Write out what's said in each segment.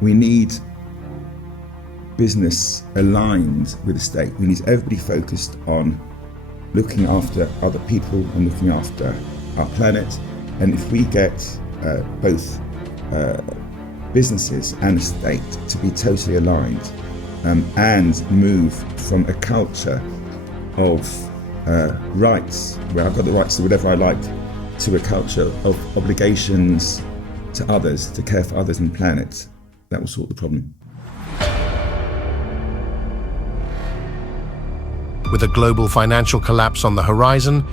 we need business aligned with the state. We need everybody focused on looking after other people and looking after our planet. And if we get both businesses and the state to be totally aligned and move from a culture of rights, where I've got the rights to whatever I like, to a culture of obligations to others, to care for others and the planet, that will sort the problem. With a global financial collapse on the horizon,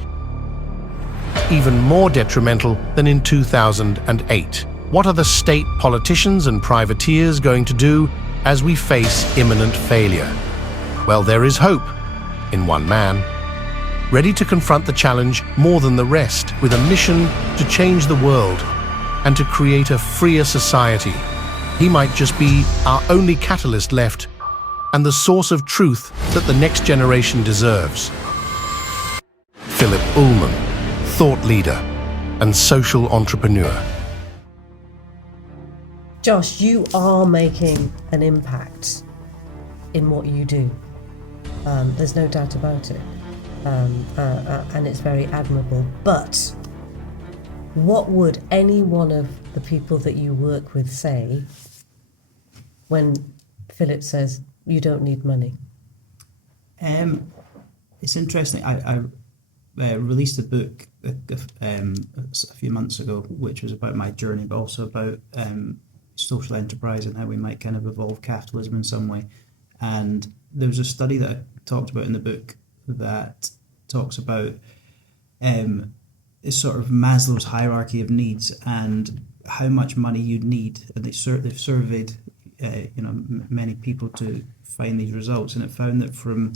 even more detrimental than in 2008. What are the state politicians and privateers going to do as we face imminent failure? Well, there is hope in one man, ready to confront the challenge more than the rest, with a mission to change the world and to create a freer society. He might just be our only catalyst left and the source of truth that the next generation deserves. Phillip Ullmann, thought leader and social entrepreneur. Josh, you are making an impact in what you do. There's no doubt about it. And it's very admirable. But what would any one of the people that you work with say when Phillip says, you don't need money? It's interesting. I released a book a few months ago, which was about my journey, but also about social enterprise and how we might kind of evolve capitalism in some way. And there was a study that I talked about in the book that talks about sort of Maslow's hierarchy of needs and how much money you'd need. And they've surveyed many people to find these results, and it found that from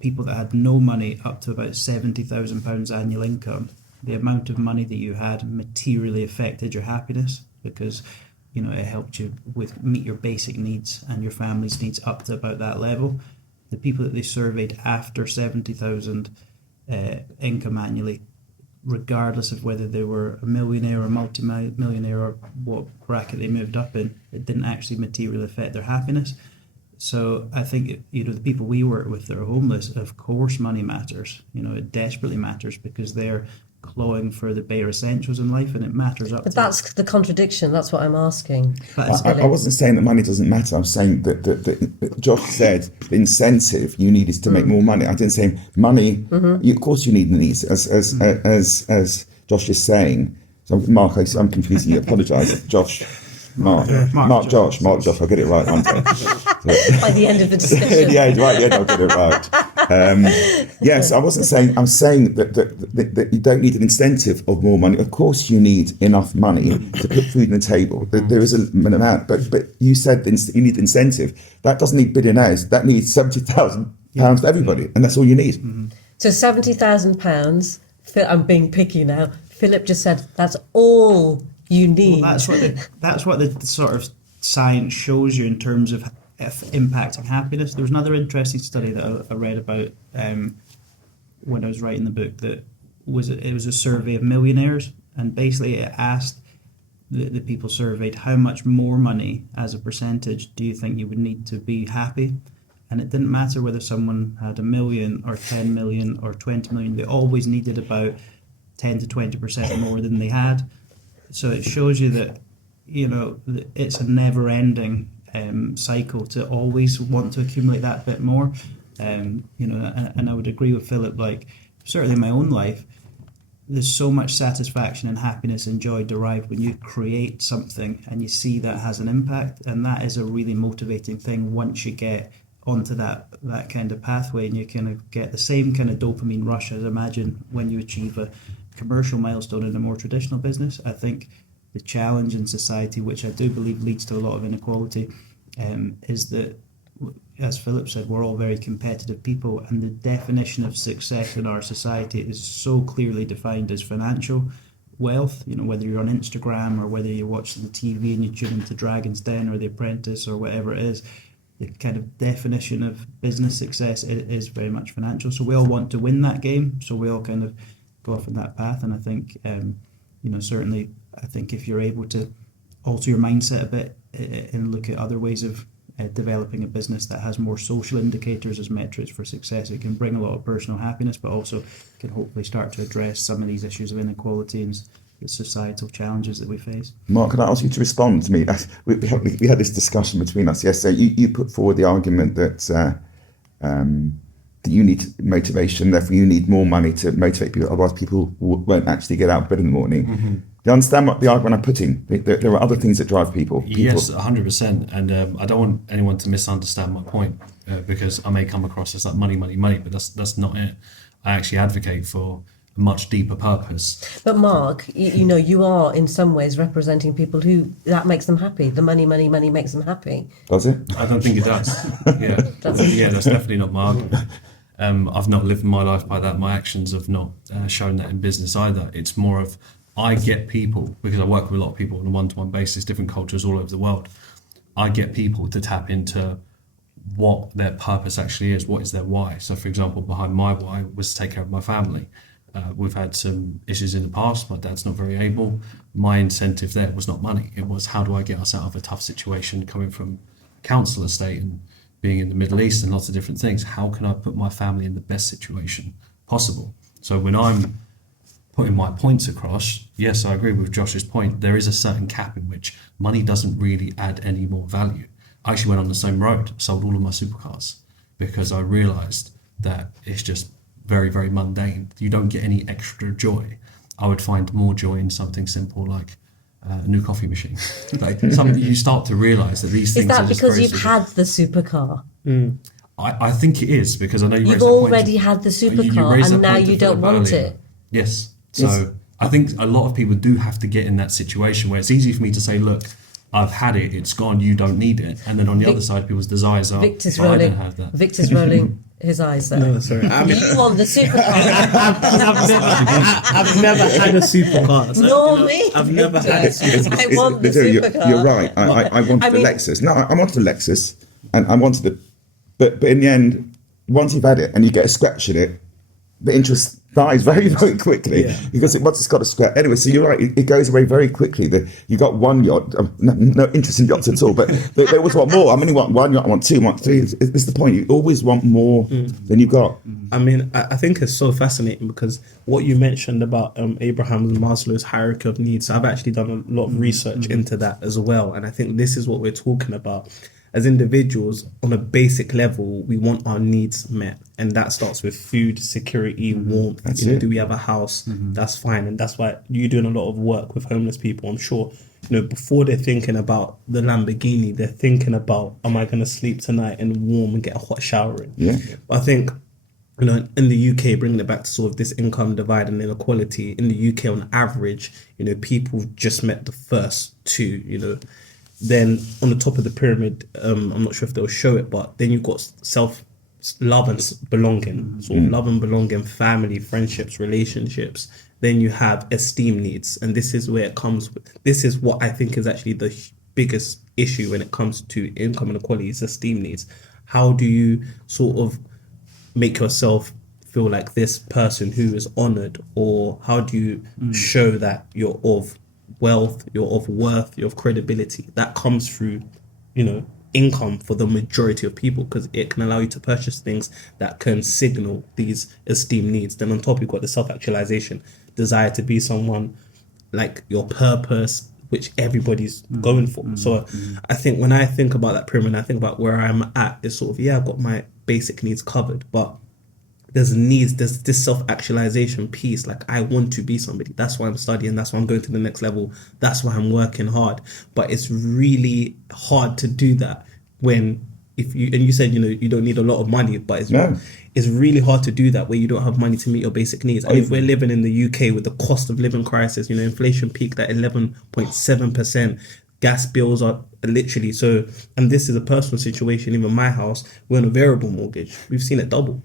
people that had no money up to about £70,000 annual income, the amount of money that you had materially affected your happiness, because it helped you meet your basic needs and your family's needs up to about that level. The people that they surveyed after 70,000 income annually, regardless of whether they were a millionaire or multi-millionaire or what bracket they moved up in, it didn't actually materially affect their happiness. So I think, the people we work with that are homeless, of course money matters. It desperately matters because they're clawing for the bare essentials in life, and it matters up. But that's the contradiction. That's what I'm asking. I wasn't saying that money doesn't matter. I'm saying that Josh said the incentive you need is to make more money. I didn't say money. Of course, you need the needs, as Josh is saying. So Mark, I'm confusing you. Apologise, Josh. Mark, Josh. I'll get it right, won't I? By the end of the discussion. Yeah, right, yeah, I'll get it right. Yes, I wasn't saying, I'm saying that you don't need an incentive of more money. Of course you need enough money to put food on the table. There is an amount, but you said you need incentive. That doesn't need billionaires. That needs £70,000 for everybody, and that's all you need. So £70,000, I'm being picky now, Phillip just said that's all you need. Well, that's what the sort of science shows you in terms of impacting happiness. There was another interesting study that I read about when I was writing the book. It was a survey of millionaires, and basically it asked the people surveyed, how much more money as a percentage do you think you would need to be happy? And it didn't matter whether someone had 1 million or 10 million or 20 million. They always needed about 10 to 20% more than they had. So it shows you that, it's a never-ending cycle to always want to accumulate that bit more. And I would agree with Phillip, certainly in my own life, there's so much satisfaction and happiness and joy derived when you create something and you see that has an impact. And that is a really motivating thing once you get onto that kind of pathway, and you kind of get the same kind of dopamine rush as imagine when you achieve a commercial milestone in a more traditional business. I think the challenge in society, which I do believe leads to a lot of inequality, is that, as Phillip said, we're all very competitive people, and the definition of success in our society is so clearly defined as financial wealth. Whether you're on Instagram or whether you're watching the TV and you tune into Dragon's Den or The Apprentice or whatever it is, the kind of definition of business success is very much financial. So we all want to win that game. So we all kind of go off on that path. And I think, certainly, I think if you're able to alter your mindset a bit and look at other ways of developing a business that has more social indicators as metrics for success. It can bring a lot of personal happiness, but also can hopefully start to address some of these issues of inequality and the societal challenges that we face. Mark, can I ask you to respond to me? We had this discussion between us yesterday. You put forward the argument that you need motivation, therefore you need more money to motivate people, otherwise people won't actually get out of bed in the morning. Mm-hmm. Do you understand what the argument I'm putting? There are other things that drive people. Yes, 100%. And I don't want anyone to misunderstand my point because I may come across as like money, but that's not it. I actually advocate for a much deeper purpose. But Mark, you are in some ways representing people who that makes them happy. The money makes them happy. Does it? I don't think it does. Yeah, that's definitely not my argument. I've not lived my life by that. My actions have not shown that in business either. It's more of I get people, because I work with a lot of people on a one-to-one basis, different cultures all over the world. I get people to tap into what their purpose actually is, what is their why. So for example, behind my why was to take care of my family. We've had some issues in the past. My dad's not very able. My incentive there was not money. It was how do I get us out of a tough situation coming from a council estate and being in the Middle East and lots of different things. How can I put my family in the best situation possible? So when I'm putting my points across, yes, I agree with Josh's point. There is a certain cap in which money doesn't really add any more value. I actually went on the same road, sold all of my supercars because I realised that it's just very, very mundane. You don't get any extra joy. I would find more joy in something simple like a new coffee machine. Like you start to realise that these things Is that are just because very you've had the supercar? I think it is because I know You've already had the supercar and now you don't want it. Yes. So I think a lot of people do have to get in that situation where it's easy for me to say, look, I've had it, it's gone, you don't need it. And then on the other side, people's desires are, Victor's I don't have that. Victor's rolling his eyes there. No, sorry. You want the supercar. I've never had a supercar. Nor me. I've never had a supercar. I want the Nadira, supercar. You're right. I wanted a Lexus. No, I wanted a Lexus, and I wanted it. But in the end, once you've had it and you get a scratch in it, the interest dies very, very quickly because once it's got a scratch. Anyway, so you're right, it goes away very quickly. You got one yacht, no interest in yachts at all, but they always want more. I only want one yacht, I want two, I want three. It's the point. You always want more than you've got. I mean, I think it's so fascinating because what you mentioned about Abraham Maslow's hierarchy of needs, I've actually done a lot of research into that as well. And I think this is what we're talking about. As individuals, on a basic level, we want our needs met. And that starts with food, security, warmth. Do we have a house? That's fine. And that's why you're doing a lot of work with homeless people. I'm sure, before they're thinking about the Lamborghini, they're thinking about, am I going to sleep tonight and warm and get a hot shower in? Yeah. I think, in the UK, bringing it back to sort of this income divide and inequality, in the UK on average, people just met the first two, Then on the top of the pyramid, I'm not sure if they'll show it, but then you've got love and belonging. So love and belonging, family, friendships, relationships. Then you have esteem needs. And this is where it comes with, this is what I think is actually the biggest issue when it comes to income inequality is esteem needs. How do you sort of make yourself feel like this person who is honored, or how do you show that you're of wealth, you're of worth, you're of credibility? That comes through, income for the majority of people, because it can allow you to purchase things that can signal these esteem needs. Then on top, you've got the self-actualization, desire to be someone, like your purpose, which everybody's going for. So I think when I think about that pyramid, I think about where I'm at, is sort of, I've got my basic needs covered, but there's this self-actualization piece. Like, I want to be somebody. That's why I'm studying. That's why I'm going to the next level. That's why I'm working hard. But it's really hard to do that when, you said, you don't need a lot of money, but it's really hard to do that where you don't have money to meet your basic needs. And if we're living in the UK with the cost of living crisis, inflation peaked at 11.7%. Gas bills are literally so, and this is a personal situation. Even my house, we're on a variable mortgage. We've seen it double.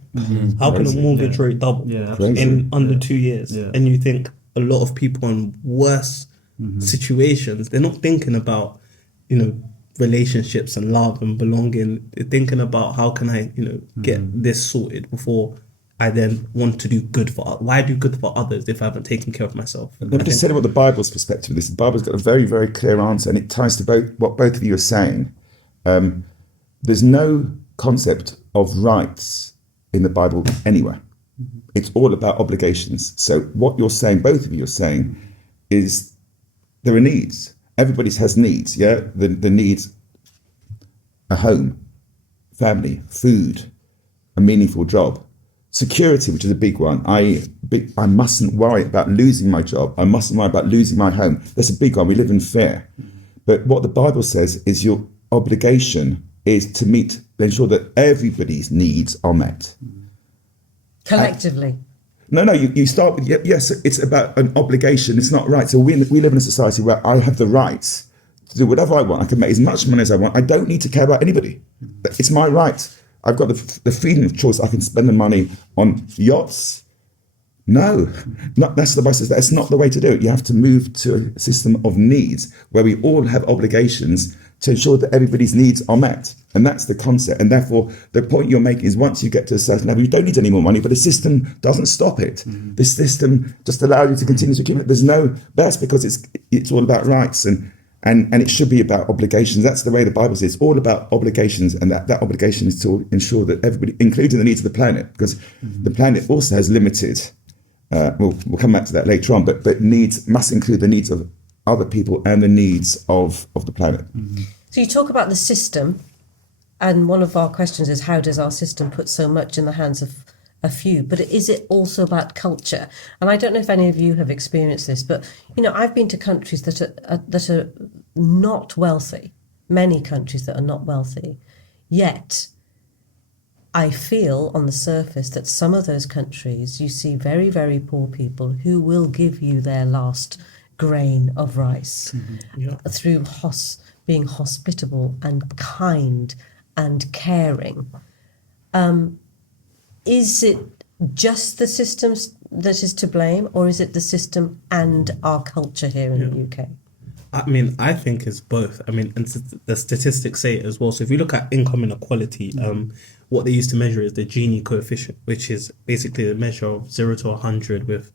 How can a mortgage rate double in under 2 years? And you think a lot of people in worse situations, they're not thinking about, relationships and love and belonging. They're thinking about how can I, get this sorted before I then want to do good for. Why do good for others if I haven't taken care of myself? Let me just tell you what the Bible's perspective is. The Bible's got a very, very clear answer, and it ties to what both of you are saying. There's no concept of rights in the Bible anywhere. It's all about obligations. So what you're saying, both of you are saying, is there are needs. Everybody has needs, yeah? The needs, a home, family, food, a meaningful job. Security, which is a big one. I mustn't worry about losing my job. I mustn't worry about losing my home. That's a big one. We live in fear. But what the Bible says is your obligation is to ensure that everybody's needs are met. Collectively. No, you start with, yes, it's about an obligation. It's not right. So we live in a society where I have the rights to do whatever I want. I can make as much money as I want. I don't need to care about anybody. It's my right. I've got the freedom of choice. I can spend the money on yachts. No, that's the Bible says that's not the way to do it. You have to move to a system of needs where we all have obligations to ensure that everybody's needs are met. And that's the concept. And therefore, the point you're making is once you get to a certain level, you don't need any more money, but the system doesn't stop it. Mm-hmm. The system just allows you to continue to accumulate. That's because it's all about rights and it should be about obligations. That's the way the Bible says. It's all about obligations, and that obligation is to ensure that everybody, including the needs of the planet, because the planet also has limited, we'll come back to that later on, but needs must include the needs of other people and the needs of the planet. Mm-hmm. So you talk about the system, and one of our questions is how does our system put so much in the hands of a few, but is it also about culture? And I don't know if any of you have experienced this, but I've been to countries that are not wealthy, many countries that are not wealthy, yet I feel on the surface that some of those countries you see very, very poor people who will give you their last grain of rice through being hospitable and kind and caring. Is it just the systems that is to blame, or is it the system and our culture here in the UK? I mean, I think it's both. I mean, and the statistics say it as well. So if you look at income inequality, what they used to measure is the Gini coefficient, which is basically a measure of 0 to 100 with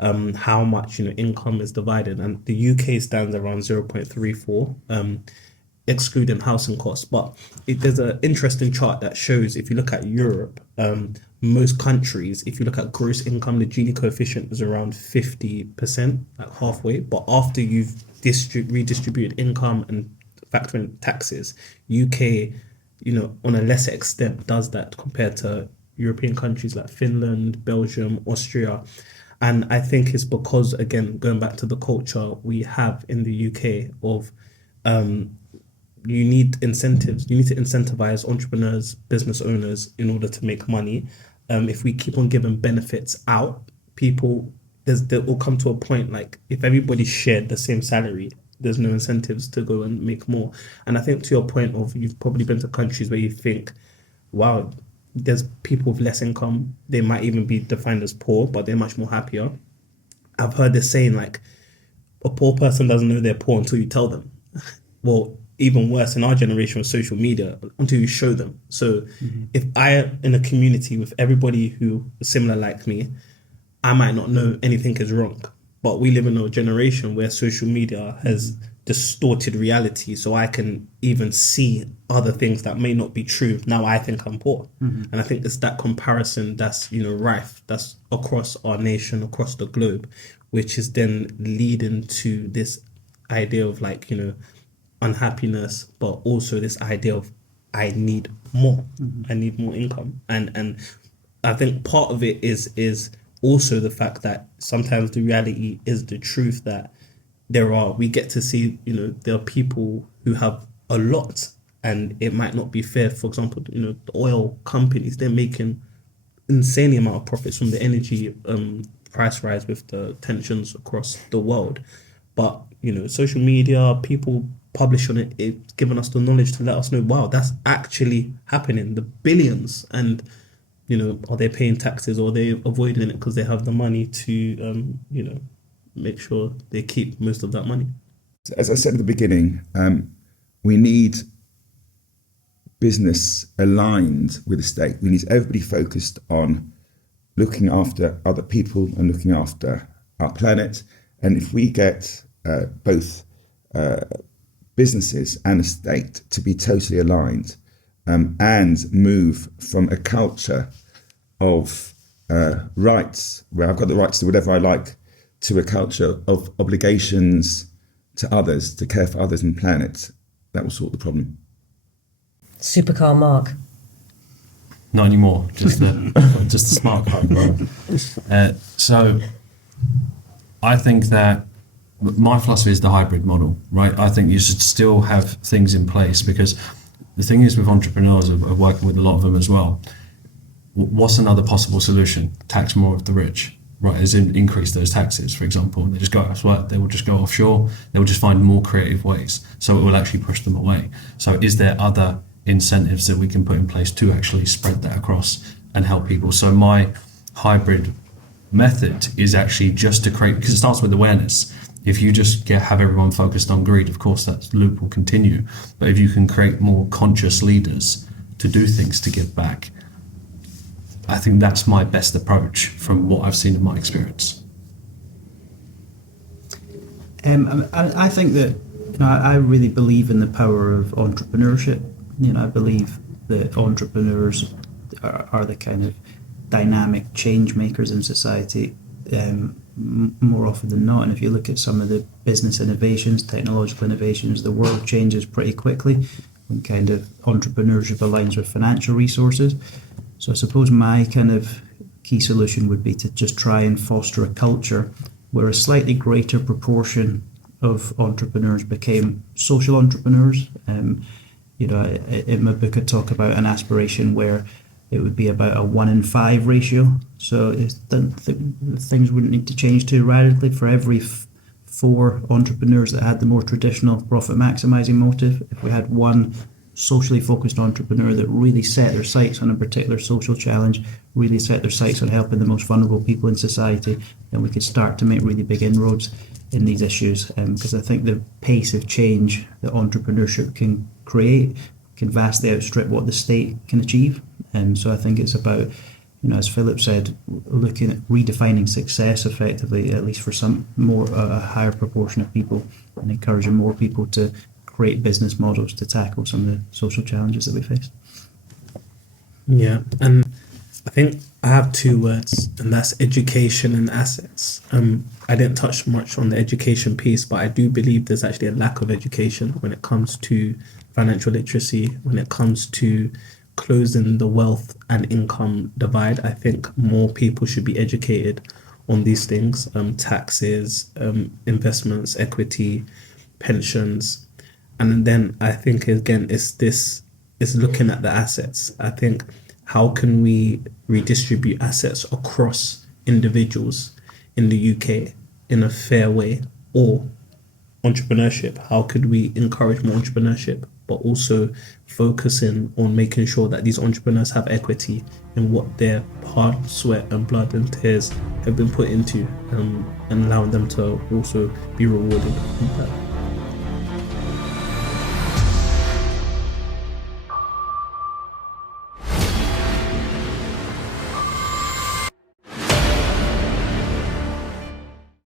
how much income is divided. And the UK stands around 0.34. Excluding housing costs. But there's an interesting chart that shows if you look at Europe, most countries, if you look at gross income, the Gini coefficient is around 50%, like halfway. But after you've redistributed income and factor in taxes, UK, on a lesser extent does that compared to European countries like Finland, Belgium, Austria. And I think it's because, again, going back to the culture we have in the UK of you need incentives. You need to incentivize entrepreneurs, business owners in order to make money. If we keep on giving benefits out, people, there will come to a point like if everybody shared the same salary, there's no incentives to go and make more. And I think to your point of you've probably been to countries where you think, wow, there's people with less income. They might even be defined as poor, but they're much more happier. I've heard this saying like, a poor person doesn't know they're poor until you tell them. Well, even worse in our generation with social media, until you show them. So if I in a community with everybody who is similar like me, I might not know anything is wrong. But we live in a generation where social media has distorted reality, so I can even see other things that may not be true. Now I think I'm poor. And I think it's that comparison that's rife, that's across our nation, across the globe, which is then leading to this idea of like, unhappiness, but also this idea of I need more. I need more income. And I think part of it is also the fact that sometimes the reality is the truth that we get to see, there are people who have a lot and it might not be fair. For example, the oil companies, they're making insane amount of profits from the energy price rise with the tensions across the world. But, social media, people publish on it, it's given us the knowledge to let us know, wow, that's actually happening, the billions. And, are they paying taxes or are they avoiding it because they have the money to, make sure they keep most of that money? As I said at the beginning, we need business aligned with the state. We need everybody focused on looking after other people and looking after our planet. And if we get both businesses and the state to be totally aligned and move from a culture of rights, where I've got the right to do whatever I like, to a culture of obligations to others, to care for others and planet, that will sort the problem. Supercar Mark. Not anymore, just a smart car. So I think that my philosophy is the hybrid model, right? I think you should still have things in place, because the thing is with entrepreneurs, of working with a lot of them as well, what's another possible solution? Tax more of the rich, right? As in increase those taxes, for example. They just go elsewhere, they will just go offshore, they will just find more creative ways. So it will actually push them away. So is there other incentives that we can put in place to actually spread that across and help people? So my hybrid method is actually just to create, because it starts with awareness. If you just have everyone focused on greed, of course that loop will continue. But if you can create more conscious leaders to do things to give back, I think that's my best approach from what I've seen in my experience. I think that I really believe in the power of entrepreneurship. I believe that entrepreneurs are the kind of dynamic change makers in society more often than not. And if you look at some of the business innovations, technological innovations, the world changes pretty quickly when kind of entrepreneurship aligns with financial resources. So I suppose my kind of key solution would be to just try and foster a culture where a slightly greater proportion of entrepreneurs became social entrepreneurs. In my book I talk about an aspiration where it would be about a 1 in 5 ratio. So things wouldn't need to change too radically. For every 4 entrepreneurs that had the more traditional profit maximizing motive, if we had one socially focused entrepreneur that really set their sights on a particular social challenge, really set their sights on helping the most vulnerable people in society, then we could start to make really big inroads in these issues. Because I think the pace of change that entrepreneurship can create can vastly outstrip what the state can achieve. And so I think it's about, as Philip said, looking at redefining success effectively, at least for a higher proportion of people, and encouraging more people to create business models to tackle some of the social challenges that we face. Yeah, and I think I have 2 words, and that's education and assets. I didn't touch much on the education piece, but I do believe there's actually a lack of education when it comes to financial literacy, when it comes to closing the wealth and income divide. I think more people should be educated on these things, taxes, investments, equity, pensions. And then I think, again, it's looking at the assets. I think, how can we redistribute assets across individuals in the UK in a fair way? Or entrepreneurship, how could we encourage more entrepreneurship, but also focusing on making sure that these entrepreneurs have equity in what their hard sweat and blood and tears have been put into, and allowing them to also be rewarded with that.